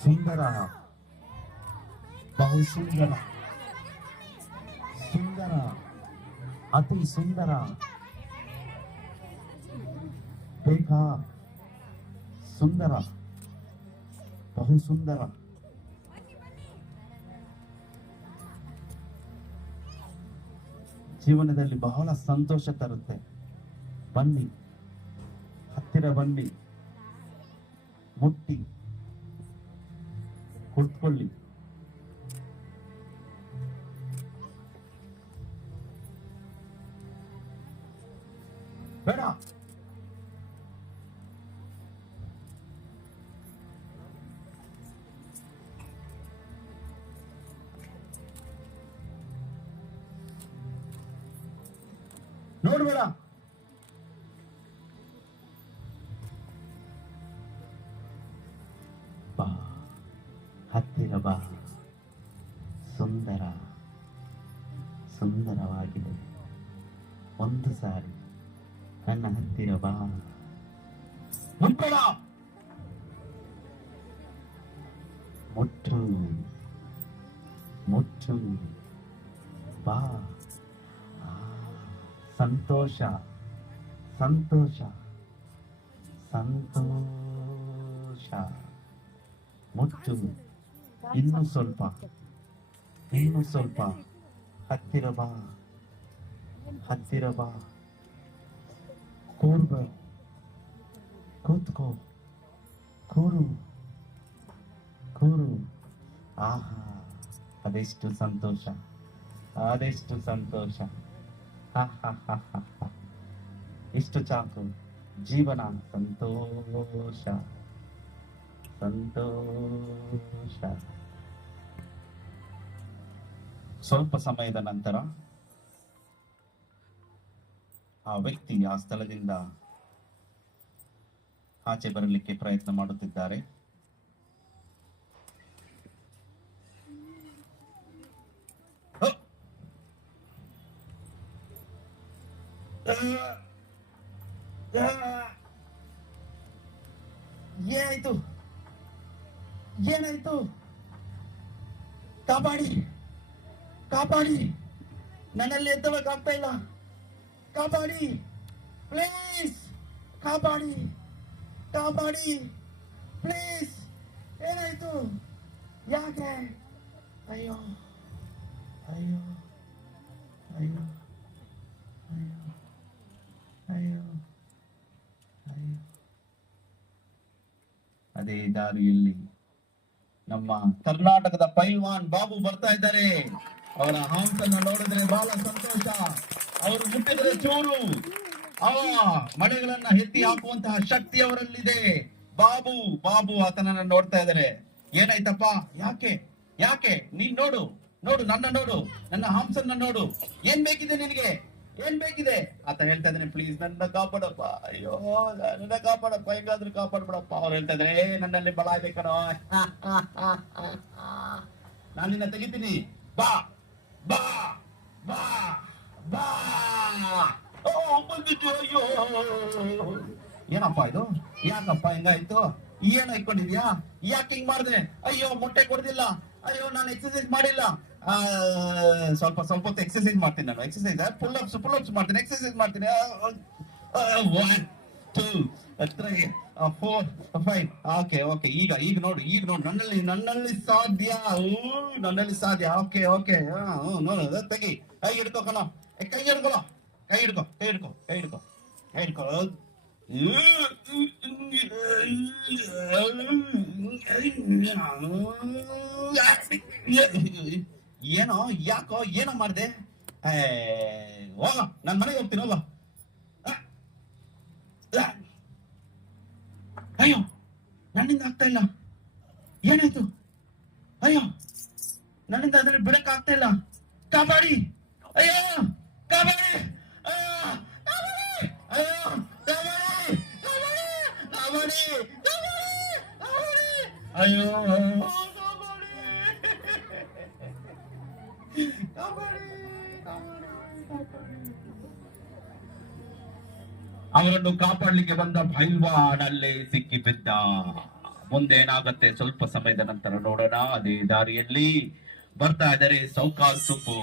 ಸುಂದರ, ಬಹು ಸುಂದರ, ಸುಂದರ, ಅತಿ ಸುಂದರ. ಬೇಕಾ? ಸುಂದರ, ಬಹು ಸುಂದರ. ಜೀವನದಲ್ಲಿ ಬಹಳ ಸಂತೋಷ ತರುತ್ತೆ. ಬನ್ನಿ, ಹತ್ತಿರ ಬನ್ನಿ, ಮುಟ್ಟಿ ಕುಳಿತುಕೊಳ್ಳಿ. ಬೇಡ, ನೋಡ್ಬೇಡ. ಬಾ, ಹತ್ತಿರ ಬಾ. ಸುಂದರ, ಸುಂದರವಾಗಿದೆ. ಒಂದು ಸಾರಿ ನನ್ನ ಹತ್ತಿರ ಬಾ. ಮುಟ್ಬೇಡ, ಮುಟ್ಟು, ಮುಟ್ಟು, ಬಾ. ಸಂತೋಷ, ಸಂತೋಷ, ಸಂತೋಷ. ಮುಟ್ಟು, ಇನ್ನು ಸ್ವಲ್ಪ, ಇನ್ನು ಸ್ವಲ್ಪ. ಹತ್ತಿರ ಬಾ, ಹತ್ತಿರ ಬಾ. ಕೂರ್ಬ, ಕೂತ್ಕೋ, ಕೂರು, ಕೂರು. ಆಹಾ, ಅದೆಷ್ಟು ಸಂತೋಷ, ಅದೆಷ್ಟು ಸಂತೋಷ. ಇಷ್ಟು ಚಾಕು ಜೀವನ. ಸಂತೋಷ, ಸಂತೋಷ. ಸ್ವಲ್ಪ ಸಮಯದ ನಂತರ ಆ ವ್ಯಕ್ತಿ ಆ ಸ್ಥಳದಿಂದ ಆಚೆ ಬರಲಿಕ್ಕೆ ಪ್ರಯತ್ನ ಮಾಡುತ್ತಿದ್ದಾರೆ. ಏನಾಯ್ತು? ಏನಾಯ್ತು? ಕಾಪಾಡಿ, ಕಾಪಾಡಿ. ನನ್ನಲ್ಲಿ ಎದ್ದೋಳಕ್ಕಾಗ್ತಾ ಇಲ್ಲ. ಕಾಪಾಡಿ, ಪ್ಲೀಸ್. ಕಾಪಾಡಿ, ಕಾಪಾಡಿ, ಪ್ಲೀಸ್. ಏನಾಯ್ತು? ಯಾಕೆ? ಅಯ್ಯೋ, ಅಯ್ಯೋ, ಅಯ್ಯೋ, ಅಯ್ಯೋ, ಅಯ್ಯೋ, ಅಯ್ಯೋ. ಅದೇ ದಾರಿಯಲ್ಲಿ ನಮ್ಮ ಕರ್ನಾಟಕದ ಪೈಲ್ವಾನ್ ಬಾಬು ಬರ್ತಾ ಇದ್ದಾರೆ. ಅವರ ಹಾಂಸನ್ನ ನೋಡಿದ್ರೆ ಬಹಳ ಸಂತೋಷ. ಅವರು ಮುಟ್ಟಿದ್ರೆ ಚೂರು ಅವ ಮಳೆಗಳನ್ನ ಎತ್ತಿ ಹಾಕುವಂತಹ ಶಕ್ತಿ ಅವರಲ್ಲಿದೆ. ಬಾಬು, ಬಾಬು ಆತನನ್ನ ನೋಡ್ತಾ ಇದ್ದಾರೆ. ಏನಾಯ್ತಪ್ಪ? ಯಾಕೆ, ಯಾಕೆ? ನೀನ್ ನೋಡು, ನೋಡು, ನನ್ನ ನೋಡು, ನನ್ನ ಹಾಂಸನ್ನ ನೋಡು. ಏನ್ ಬೇಕಿದೆ ನಿನಗೆ? ಏನ್ ಬೇಕಿದೆ? ಆತ ಹೇಳ್ತಾ ಇದ್ದಾನೆ, ಪ್ಲೀಸ್ ನನ್ನ ಕಾಪಾಡಪ್ಪ. ಅಯ್ಯೋ, ನನ್ನ ಕಾಪಾಡಪ್ಪ, ಹೆಂಗಾದ್ರೂ ಕಾಪಾಡ್ಬಿಡಪ್ಪ. ಅವ್ರು ಹೇಳ್ತಾ ಇದ್ದಾರೆ, ನನ್ನಲ್ಲಿ ಬಲ ಇದೆ ಕಣೋ, ನಾನು ನಿನ್ನ ತೆಗಿತೀನಿ. ಬಾ, ಬಾ, ಬಾ, ಬಾ. ಓ, ಬಂದಿದ್ದು. ಅಯ್ಯೋ, ಏನಪ್ಪ ಇದು? ಯಾಕಪ್ಪ ಹಿಂಗಾಯ್ತು? ಏನ್ ಹಾಕೊಂಡಿದ್ಯಾ? ಯಾಕೆ ಹಿಂಗ್ ಮಾಡಿದೆ? ಅಯ್ಯೋ, ಮೊಟ್ಟೆ ಕೊಡ್ದಿಲ್ಲ. ಅಯ್ಯೋ, ನಾನು ಎಕ್ಸರ್ಸೈಸ್ ಮಾಡಿಲ್ಲ. ಸ್ವಲ್ಪ ಸ್ವಲ್ಪ ಹೊತ್ತು ಎಕ್ಸರ್ಸೈಸ್ ಮಾಡ್ತೀನಿ. ನಾನು ಎಕ್ಸರ್ಸೈಸ್ ಪುಲ್ ಅಪ್ಸ್ ಮಾಡ್ತೀನಿ. ಎಕ್ಸರ್ಸೈಸ್ ಮಾಡ್ತೀನಿ. 1 2 3 4 5. Okay, okay. ಈಗ ನೋಡು, ನನ್ನಲ್ಲಿ ಸಾಧ್ಯ. ನನ್ನಲ್ಲಿ ಸಾಧ್ಯ. Okay, okay. ನೋಡು, ತೆಗಿ. ಕೈ ಹಿಡ್ಕೋ ಕಣೋ, ಕೈ ಹಿಡ್ಕೊಳ, ಕೈ ಹಿಡ್ಕೋ, ಕೈ ಹಿಡ್ಕೋ, ಕೈ ಹಿಡ್ಕೋ, ಕೈ ಹಿಡ್ಕೋ. ಏನೋ, ಯಾಕೋ, ಏನೋ ಮಾಡಿದೆ? ಹೋಗ, ನಾನು ಮನೆಗೆ ಹೋಗ್ತೀನಿ. ಹೋಗ. ಅಯ್ಯೋ, ನನ್ನಿಂದ ಆಗ್ತಾ ಇಲ್ಲ. ಏನಾಯ್ತು? ಅಯ್ಯೋ, ನನ್ನಿಂದ ಅದನ್ನ ಬಿಡಕ್ ಆಗ್ತಾ ಇಲ್ಲ. ಕಾಪಾಡಿ, ಅಯ್ಯೋ, ಕಾಪಾಡಿ, ಅಯ್ಯೋ, ಕಾಪಾಡಿ, ಅಯ್ಯೋ, ಅವರನ್ನು ಕಾಪಾಡಲಿಕ್ಕೆ ಬಂದ ಪೈಲ್ವಾನ್ ಅಲ್ಲೇ ಸಿಕ್ಕಿ ಬಿದ್ದ. ಮುಂದೆ ಏನಾಗತ್ತೆ ಸ್ವಲ್ಪ ಸಮಯದ ನಂತರ ನೋಡೋಣ. ಅದೇ ದಾರಿಯಲ್ಲಿ ಬರ್ತಾ ಇದ್ದಾರೆ ಸೌಕಾರ್ ಸುಬ್ಬು.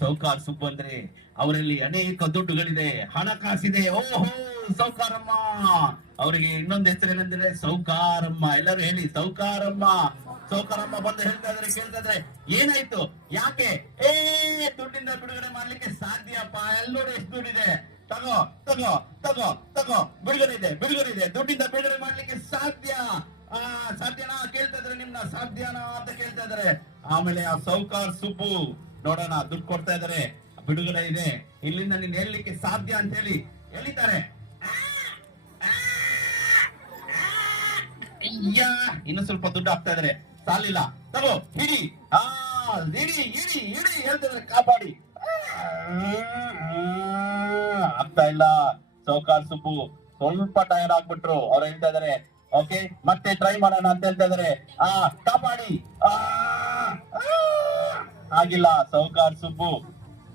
ಸೌಕಾರ್ ಸುಬ್ಬು ಅಂದ್ರೆ ಅವರಲ್ಲಿ ಅನೇಕ ದುಡ್ಡುಗಳಿದೆ, ಹಣಕಾಸಿದೆ. ಓಹೋ ಸೌಕಾರಮ್ಮ. ಅವರಿಗೆ ಇನ್ನೊಂದು ಹೆಸರೇನೆಂದ್ರೆ ಸೌಕಾರಮ್ಮ. ಎಲ್ಲರೂ ಹೇಳಿ ಸೌಕಾರಮ್ಮ. ಸೌಕಾರಮ್ಮ ಬಂದು ಹೇಳ್ತಾ ಇದ್ರೆ ಕೇಳ್ತಾ ಇದ್ರೆ ಏನಾಯ್ತು, ಯಾಕೆ? ದುಡ್ಡಿಂದ ಬಿಡುಗಡೆ ಮಾಡ್ಲಿಕ್ಕೆ ಸಾಧ್ಯಪ್ಪ. ಎಲ್ಲರೂ ಎಷ್ಟು ದುಡ್ಡಿದೆ, ತಗೋ ತಗೋ ತಗೋ ತಗೋ, ಬಿಡುಗಡೆ ಇದೆ ಬಿಡುಗಡೆ ಇದೆ, ದುಡ್ಡಿಂದ ಬಿಡುಗಡೆ ಮಾಡ್ಲಿಕ್ಕೆ ಸಾಧ್ಯ. ಸಾಧ್ಯನಾ ಕೇಳ್ತಾ ಇದ್ರೆ, ನಿಮ್ನ ಸಾಧ್ಯನಾ ಅಂತ ಕೇಳ್ತಾ ಇದಾರೆ. ಆಮೇಲೆ ಆ ಸೌಕಾರ್ ಸುಬ್ಬು ನೋಡೋಣ ದುಡ್ಡು ಕೊಡ್ತಾ ಇದಾರೆ, ಬಿಡುಗಡೆ ಇದೆ, ಇಲ್ಲಿಂದ ನೀನ್ ಹೇಳಲಿಕ್ಕೆ ಸಾಧ್ಯ ಅಂತ ಹೇಳಿ ಹೇಳಿದ್ದಾರೆ. ಇನ್ನು ಸ್ವಲ್ಪ ದುಡ್ಡು ಹಾಕ್ತಾ ಇದಾರೆ, ಸಾಲಿಲ್ಲ, ತಗೋ ಹಿಡಿ, ಹಿಡಿ ಹಿಡಿ ಹಿಡಿ ಹೇಳ್ತಾ ಇದಾರೆ, ಕಾಪಾಡಿ. ಆಗ್ತಾ ಇಲ್ಲ. ಸೌಕಾರ್ ಸುಬ್ಬು ಸ್ವಲ್ಪ ಟೈರ್ ಆಗ್ಬಿಟ್ರು. ಅವ್ರು ಹೇಳ್ತಾ ಇದಾರೆ ಓಕೆ ಮತ್ತೆ ಟ್ರೈ ಮಾಡೋಣ ಅಂತ ಹೇಳ್ತಾ ಇದಾರೆ. ಕಾಪಾಡಿ. ಆಗಿಲ್ಲ. ಸೌಕಾರ್ ಸುಬ್ಬು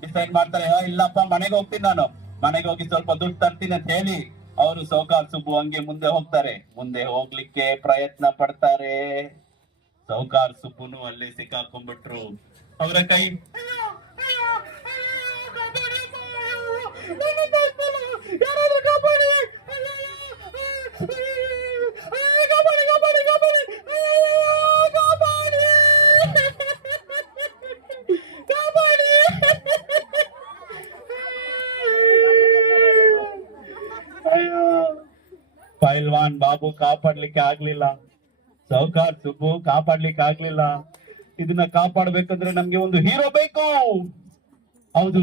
ಡಿಸೈಡ್ ಮಾಡ್ತಾರೆ, ಇಲ್ಲಪ್ಪ ಮನೆಗೆ ಹೋಗ್ತೀನಿ, ನಾನು ಮನೆಗೆ ಹೋಗಿ ಸ್ವಲ್ಪ ದುಡ್ಡು ತರ್ತೀನಿ ಅಂತ ಹೇಳಿ ಅವರು ಸೌಕಾರ್ ಸುಬ್ಬು ಹಂಗೆ ಮುಂದೆ ಹೋಗ್ತಾರೆ. ಮುಂದೆ ಹೋಗ್ಲಿಕ್ಕೆ ಪ್ರಯತ್ನ ಪಡ್ತಾರೆ. ಸೌಕಾರ್ ಸುಬ್ಬುನು ಅಲ್ಲೇ ಸಿಕ್ಕಾಕೊಂಡ್ಬಿಟ್ರು. ಅವರ ಕೈ ಪೈಲ್ವಾನ್ ಬಾಬು ಕಾಪಾಡ್ಲಿಕ್ಕೆ ಆಗ್ಲಿಲ್ಲ. ಸೌಕಾರ್ ಸುಬ್ಬು ಕಾಪಾಡ್ಲಿಕ್ಕೆ ಆಗ್ಲಿಲ್ಲ. ಇದನ್ನ ಕಾಪಾಡ್ಬೇಕಂದ್ರೆ ನಮ್ಗೆ ಒಂದು ಹೀರೋ ಬೇಕು. ಹೌದು,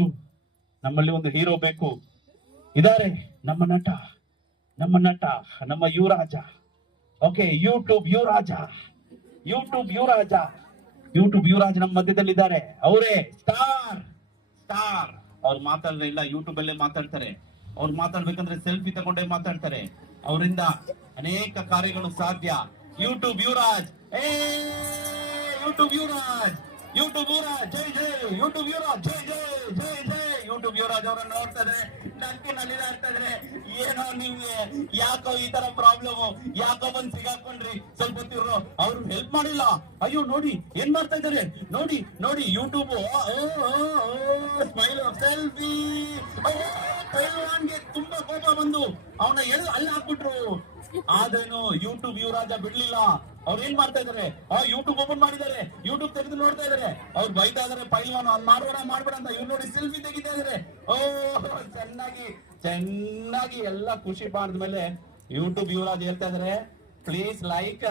ನಮ್ಮಲ್ಲಿ ಒಂದು ಹೀರೋ ಬೇಕು. ಇದಾರೆ ನಮ್ಮ ನಟ, ನಮ್ಮ ಯುವರಾಜ. ಓಕೆ, ಯೂಟ್ಯೂಬ್ ಯುವರಾಜ ನಮ್ಮ ಮಧ್ಯದಲ್ಲಿ ಇದ್ದಾರೆ. ಅವರೇ ಸ್ಟಾರ್. ಅವ್ರು ಮಾತಾಡಿದ್ರೆ ಇಲ್ಲ, ಯೂಟ್ಯೂಬ್ ಅಲ್ಲೇ ಮಾತಾಡ್ತಾರೆ. ಅವ್ರು ಮಾತಾಡ್ಬೇಕಂದ್ರೆ ಸೆಲ್ಫಿ ತಗೊಂಡೇ ಮಾತಾಡ್ತಾರೆ. ಅವರಿಂದ ಅನೇಕ ಕಾರ್ಯಗಳು ಸಾಧ್ಯ. ಯೂಟ್ಯೂಬ್ ಯುವರಾಜ್, ಯೂಟ್ಯೂಬ್ ಯುವರಾಜ್ ಜೈ ಜೈ, ಯೂಟ್ಯೂಬ್ ಯುವರಾಜ್ ಜೈ ಜೈ ಜೈ ಜೈ. ಯೂಟ್ಯೂಬ್ ಯುವರಾಜ್ ಅವರನ್ನ ನೋಡ್ತಾ ಇದ್ರೆ ನನ್ನಲ್ಲಿ ಆಗ್ತಾ ಇದ್ರೆ, ಏನೋ ನಿಮ್ಗೆ ಯಾಕೋ ಈ ತರ ಪ್ರಾಬ್ಲಮ್, ಯಾಕೋ ಬಂದ್ ಸಿಗಾಕೊಂಡ್ರಿ, ಸ್ವಲ್ಪ ಹೊತ್ತಿರು. ಅವ್ರು ಹೆಲ್ಪ್ ಮಾಡಿಲ್ಲ. ಅಯ್ಯೋ ನೋಡಿ ಏನ್ ಮಾಡ್ತಾ ಇದಾರೆ, ನೋಡಿ ನೋಡಿ ಯೂಟ್ಯೂಬ್ ಸ್ಮೈಲ್ ಸೆಲ್ಫಿ. ಪೈಲ್ವಾನ್ಗೆ ತುಂಬಾ ಕೋಪ ಬಂದು ಅವನ ಅಲ್ಲಿ ಹಾಕ್ಬಿಟ್ರು. ಆದ್ರೇನು ಯೂಟ್ಯೂಬ್ ಯುವರಾಜ ಬಿಡ್ಲಿಲ್ಲ. ಅವ್ರು ಏನ್ ಮಾಡ್ತಾ ಇದಾರೆ, ಯೂಟ್ಯೂಬ್ ಓಪನ್ ಮಾಡಿದ್ದಾರೆ, ಯೂಟ್ಯೂಬ್ ತೆಗೆದು ನೋಡ್ತಾ ಇದಾರೆ. ಅವ್ರು ಬೈತಾ ಇದಾರೆ ಪೈಲ್ವಾನ್ ಮಾಡ್ಬೇಡ ಅಂತ. ಇವ್ರು ನೋಡಿ ಸೆಲ್ಫಿ ತೆಗಿತಾ ಇದಾರೆ. ಚೆನ್ನಾಗಿ ಎಲ್ಲ ಖುಷಿ ಮಾಡಿದ್ಮೇಲೆ ಯೂಟ್ಯೂಬ್ ಯುವರಾಜ್ ಹೇಳ್ತಾ ಇದಾರೆ, please like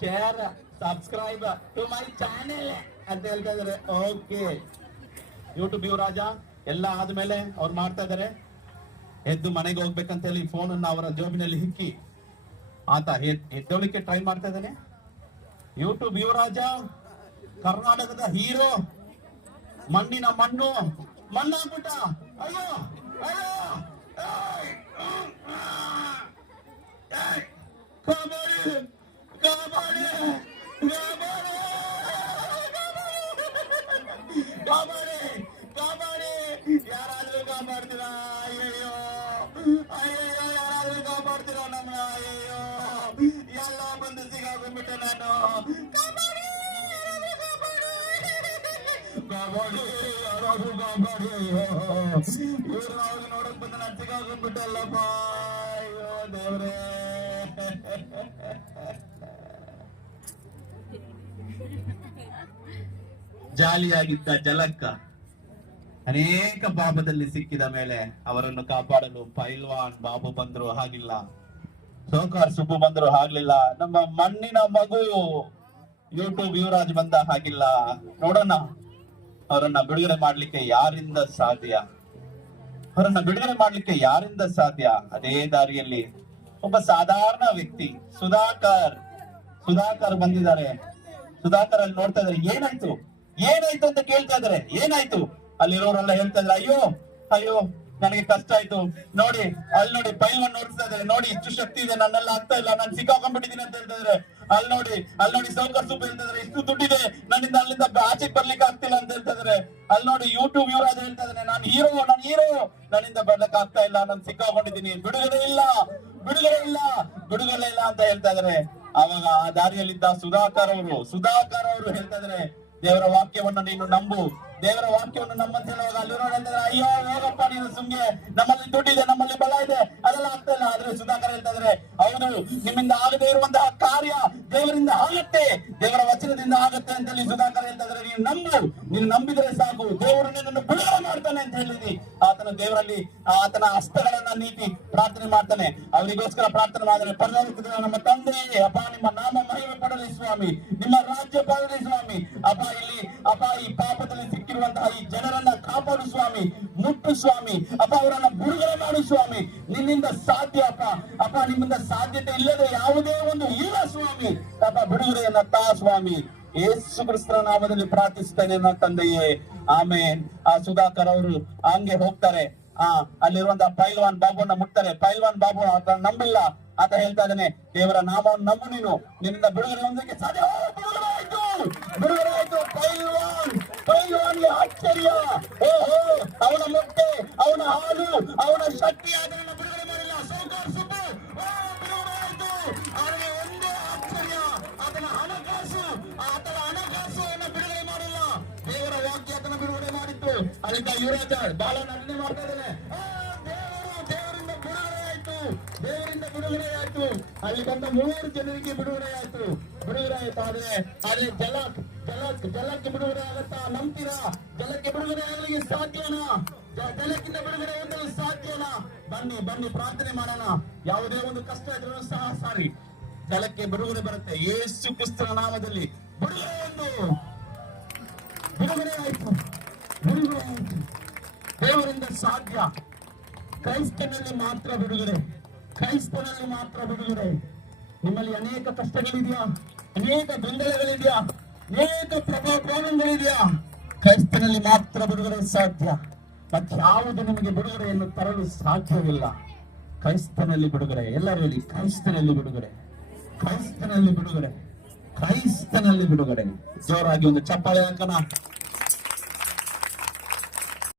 share subscribe to my channel ಅಂತ ಹೇಳ್ತಾ ಇದಾರೆ. ಓಕೆ, ಯೂಟ್ಯೂಬ್ ಯುವರಾಜ ಎಲ್ಲ ಆದ್ಮೇಲೆ ಅವ್ರು ಮಾಡ್ತಾ ಇದಾರೆ. ಎದ್ದು ಮನೆಗೆ ಹೋಗ್ಬೇಕಂತ ಹೇಳಿ ಫೋನ್ ಅನ್ನ ಅವರ ಜೋಬಿನಲ್ಲಿ ಹಿಕ್ಕಿ ಆತ ಎದ್ದೋಳಿಕ್ಕೆ ಟ್ರೈ ಮಾಡ್ತಾ ಇದ್ದಾನೆ. ಯೂಟ್ಯೂಬ್ ಯುವರಾಜ ಕರ್ನಾಟಕದ ಹೀರೋ, ಮಣ್ಣಿನ ಮಣ್ಣಾಗ್ಬಿಟ್ಟ. ಅಯ್ಯೋ ಅಯ್ಯೋ, ಕಾಪಾಡಿ ಕಾಪಾಡಿ ಕಾಪಾಡಿ ಕಾಪಾಡಿ, ಯಾರಾದ್ರೂ ಕಾಪಾಡ್ತೀರಾ? ಅಯ್ಯೋ ಅಯ್ಯೋ, ಯಾರಾದ್ರೂ ಕಾಪಾಡ್ತೀರಾ ನಮ್ಮ? ಅಯ್ಯೋ ಎಲ್ಲ ಬಂದು ಸಿಗಾಕೊಂಡ್ಬಿಟ್ಟೆ ನಾನು. ಕಾಪಾಡಿ ಯಾರಾದ್ರೂ ಕಾಪಾಡಿ. ಇವ್ರು ಅವ್ರಿಗೆ ನೋಡಕ್ ಬಂದು ನಾನು ಸಿಗಾಕೊಂಡ್ಬಿಟ್ಟಲ್ಲಪ್ಪ. ಅಯ್ಯೋ ದೇವ್ರೇ. ಜಾಲಿಯಾಗಿದ್ದ ಜಲಕ್ಕ ಅನೇಕ ಪಾಪದಲ್ಲಿ ಸಿಕ್ಕಿದ ಮೇಲೆ ಅವರನ್ನು ಕಾಪಾಡಲು ಪೈಲ್ವಾನ್ ಬಾಬು ಬಂದ್ರು, ಹಾಗಿಲ್ಲ. ಸೌಕಾರ್ ಸುಬ್ಬು ಬಂದ್ರು, ಆಗ್ಲಿಲ್ಲ. ನಮ್ಮ ಮಣ್ಣಿನ ಮಗು ಯೂಟ್ಯೂಬ್ ಯುವರಾಜ್ ಬಂದ, ಹಾಗಿಲ್ಲ. ನೋಡೋಣ ಅವರನ್ನ ಬಿಡುಗಡೆ ಮಾಡ್ಲಿಕ್ಕೆ ಯಾರಿಂದ ಸಾಧ್ಯ. ಅದೇ ದಾರಿಯಲ್ಲಿ ಒಬ್ಬ ಸಾಧಾರಣ ವ್ಯಕ್ತಿ ಸುಧಾಕರ್ ಬಂದಿದ್ದಾರೆ. ಸುಧಾಕರ್ ಅಲ್ಲಿ ನೋಡ್ತಾ ಇದಾರೆ, ಏನಾಯ್ತು ಅಂತ ಕೇಳ್ತಾ ಇದಾರೆ. ಏನಾಯ್ತು? ಅಲ್ಲಿರೋರೆಲ್ಲ ಹೇಳ್ತಾ ಇದ್ರೆ, ಅಯ್ಯೋ ನನಗೆ ಕಷ್ಟ ಆಯ್ತು, ನೋಡಿ ಅಲ್ಲಿ ನೋಡಿ ಪೈಲ್ವಾನ್ ನೋಡ್ತಾ ಇದಾರೆ, ನೋಡಿ ಇಷ್ಟು ಶಕ್ತಿ ಇದೆ, ನನ್ನೆಲ್ಲ ಆಗ್ತಾ ಇಲ್ಲ, ನಾನು ಸಿಕ್ಕಾಕೊಂಡ್ಬಿಟ್ಟಿದ್ದೀನಿ ಅಂತ ಹೇಳ್ತಾ ಇದ್ರೆ. ಅಲ್ಲಿ ನೋಡಿ ಸೌಕಾರ್ ಸುಬ್ಬು ಹೇಳ್ತಾ ಇದಾರೆ, ಇಷ್ಟು ದುಡ್ಡಿದೆ, ನನ್ನಿಂದ ಅಲ್ಲಿಂದ ಆಚೆಗೆ ಬರ್ಲಿಕ್ಕೆ ಆಗ್ತಿಲ್ಲ ಅಂತ ಹೇಳ್ತಾ ಇದಾರೆ. ಅಲ್ಲಿ ನೋಡಿ ಯೂಟ್ಯೂಬ್ ಯುವರಾಜ್ ಹೇಳ್ತಾ ಇದ್ದಾನೆ, ನಾನು ಹೀರೋ, ನನ್ನಿಂದ ಬರ್ಲಿಕ್ಕೆ ಆಗ್ತಾ ಇಲ್ಲ, ನಾನು ಸಿಕ್ಕಾಕೊಂಡಿದ್ದೀನಿ, ಬಿಡುಗಡೆ ಇಲ್ಲ ಅಂತ ಹೇಳ್ತಾ ಇದಾರೆ. ಅವಾಗ ಆ ದಾರಿಯಲ್ಲಿದ್ದ ಸುಧಾಕರ್ ಅವರು ಹೇಳ್ತಾ ಇದಾರೆ, ದೇವರ ವಾಕ್ಯವನ್ನು ನೀನು ನಂಬು, ದೇವರ ವಾಕ್ಯವನ್ನು ನಮ್ಮಂತ ಹೇಳುವಾಗ ಅಲ್ಲಿ ಹೇಳ್ತಾರೆ, ಅಯ್ಯೋ ಹೋಗಪ್ಪ ನೀನು ಸುಮ್ಗೆ, ನಮ್ಮಲ್ಲಿ ದುಡ್ಡಿದೆ, ನಮ್ಮಲ್ಲಿ ಬಲ ಇದೆ, ಅದೆಲ್ಲ ಆಗ್ತಾ ಇಲ್ಲ. ಆದ್ರೆ ಸುಧಾಕರ್ ಹೇಳ್ತಾ ಇದಾರೆ, ಹೌದು, ನಿಮ್ಮಿಂದ ಆಗದೇ ಇರುವಂತಹ ಕಾರ್ಯ ದೇವರಿಂದ ಆಗುತ್ತೆ, ದೇವರ ವಚನದಿಂದ ಆಗುತ್ತೆ ಅಂತ ಹೇಳಿ ಸುಧಾಕರ್ ಹೇಳ್ತಾ ಇದಾರೆ. ನೀನು ನಂಬಿದ್ರೆ ಸಾಕು, ದೇವರು ನಿನ್ನನ್ನು ಬಿಡುಗಡೆ ಮಾಡ್ತಾನೆ ಅಂತ ಹೇಳಿದಿ. ಆತನ ದೇವರಲ್ಲಿ ಆತನ ಹಸ್ತಗಳನ್ನ ನೀತಿ ಪ್ರಾರ್ಥನೆ ಮಾಡ್ತಾನೆ. ಅವರಿಗೋಸ್ಕರ ಪ್ರಾರ್ಥನೆ ಮಾಡಿದ್ರೆ, ಪರಲೋಕದ ನಮ್ಮ ತಂದೆ, ಅಪ್ಪ ನಿಮ್ಮ ನಾಮ ಮಹಿಮೆ ಪಡಲಿ ಸ್ವಾಮಿ, ನಿಮ್ಮ ರಾಜ್ಯ ಬರಲಿ ಸ್ವಾಮಿ. ಅಪ್ಪ ಈ ಪಾಪದಲ್ಲಿ ಸಿಕ್ಕಿರುವಂತಹ ಈ ಜನರನ್ನ ಕಾಪಾಡು ಸ್ವಾಮಿ, ಮುಟ್ಟು ಸ್ವಾಮಿ, ಅಪ್ಪ ಅವರನ್ನ ಬಿಡುಗಡೆ ಮಾಡು ಸ್ವಾಮಿ. ನಿನ್ನಿಂದ ಸಾಧ್ಯ ಅಪ್ಪ ನಿಮ್ಮಿಂದ ಸಾಧ್ಯತೆ ಇಲ್ಲದೆ ಯಾವುದೇ ಒಂದು ಇಲ್ಲ ಸ್ವಾಮಿ. ಅಪ್ಪ ಬಿಡುಗಡೆಯನ್ನ ತಾ ಸ್ವಾಮಿ, ಯೇಸು ಕ್ರಿಸ್ತನ ನಾಮದಲ್ಲಿ ಪ್ರಾರ್ಥಿಸ್ತೇನೆ ನನ್ನ ತಂದೆಯೇ, ಆಮೇನ್. ಆ ಸುಧಾಕರ್ ಅವರು ಹಂಗೆ ಹೋಗ್ತಾರೆ, ಅಲ್ಲಿರುವಂತಹ ಪೈಲ್ವಾನ್ ಬಾಬುವನ್ನ ಮುಟ್ತಾರೆ. ಪೈಲ್ವಾನ್ ಬಾಬು ಆತ ನಂಬಿಲ್ಲ, ಆತ ಹೇಳ್ತಾ ಇದ್ದಾನೆ, ದೇವರ ನಾಮವನ್ನು ನಂಬು, ನಿನ್ನಿಂದ ಬಿಡುಗಡೆ ಹೊಂದಕ್ಕೆ ಸಾಧ್ಯ. ಬಿಡುಗಡೆ ಆಯ್ತು. ಪೈಲ್ವಾನ್ಗೆ ಆಶ್ಚರ್ಯ, ಓಹೋ, ಅವನ ಮೊಟ್ಟೆ, ಅವನ ಹಾಲು, ಅವನ ಶಕ್ತಿ ಅದನ್ನ ಬಿಡುಗಡೆ ಮಾಡಿಲ್ಲ. ಸೌಕರ್ ಸುಬ್ಬು ಬಿಡುಗಡೆ ಆಯ್ತು. ಆದರೆ ಒಂದೇ ಆಶ್ಚರ್ಯ, ಆತನ ಹಣಕಾಸು ಅವನ ಬಿಡುಗಡೆ ಮಾಡಿಲ್ಲ. ದೇವರ ವಾಕ್ಯ ಆತನ ಬಿಡುಗಡೆ ಮಾಡಿತ್ತು. ಅದಕ್ಕೆ ಯುವರಾಜ ಬಾಲನ ಅರ್ಣೆ ಮಾಡ್ತಾ ಇದ್ದಾನೆ, ದೇವರಿಂದ ಬಿಡುಗಡೆ ಆಯ್ತು. ಅಲ್ಲಿ ಬಂದ 3 ಜನರಿಗೆ ಬಿಡುಗಡೆ ಆಯ್ತು. ಆದ್ರೆ ಜಲಕ್ಕೆ ಬಿಡುಗಡೆ ಆಗತ್ತಾ? ನಂಬ್ತೀರಾ? ಜಲಕ್ಕೆ ಬಿಡುಗಡೆ ಆಗಲಿಕ್ಕೆ ಸಾಧ್ಯನಾ? ಜಲಕ್ಕಿಂತ ಬಿಡುಗಡೆ ಹೊಂದಲು ಸಾಧ್ಯನಾ? ಬನ್ನಿ ಪ್ರಾರ್ಥನೆ ಮಾಡೋಣ. ಯಾವುದೇ ಒಂದು ಕಷ್ಟ ಇದ್ರೂ ಸಹ ಸಾರಿ, ಜಲಕ್ಕೆ ಬಿಡುಗಡೆ ಬರುತ್ತೆ. ಯೇಸು ಕ್ರಿಸ್ತನ ನಾಮದಲ್ಲಿ ಬಿಡುಗಡೆ ಆಯ್ತು. ದೇವರಿಂದ ಸಾಧ್ಯ. ಕ್ರೈಸ್ತನಲ್ಲಿ ಮಾತ್ರ ಬಿಡುಗಡೆ. ನಿಮ್ಮಲ್ಲಿ ಅನೇಕ ಕಷ್ಟಗಳಿದೆಯಾ? ಅನೇಕ ಗೊಂದಲಗಳಿದೆಯಾ? ಅನೇಕ ಪ್ರಾಬ್ಲಮ್ಗಳಿದೆಯಾ? ಕ್ರೈಸ್ತನಲ್ಲಿ ಮಾತ್ರ ಬಿಡುಗಡೆ ಸಾಧ್ಯ. ಮತ್ಯಾವುದು ನಿಮಗೆ ಬಿಡುಗಡೆಯನ್ನು ತರಲು ಸಾಧ್ಯವಿಲ್ಲ. ಕ್ರೈಸ್ತನಲ್ಲಿ ಬಿಡುಗಡೆ. ಎಲ್ಲರೂ ಹೇಳಿ, ಕ್ರೈಸ್ತನಲ್ಲಿ ಬಿಡುಗಡೆ. ಜೋರಾಗಿ ಒಂದು ಚಪ್ಪಾಳೆ ಹಾಕೋಣ.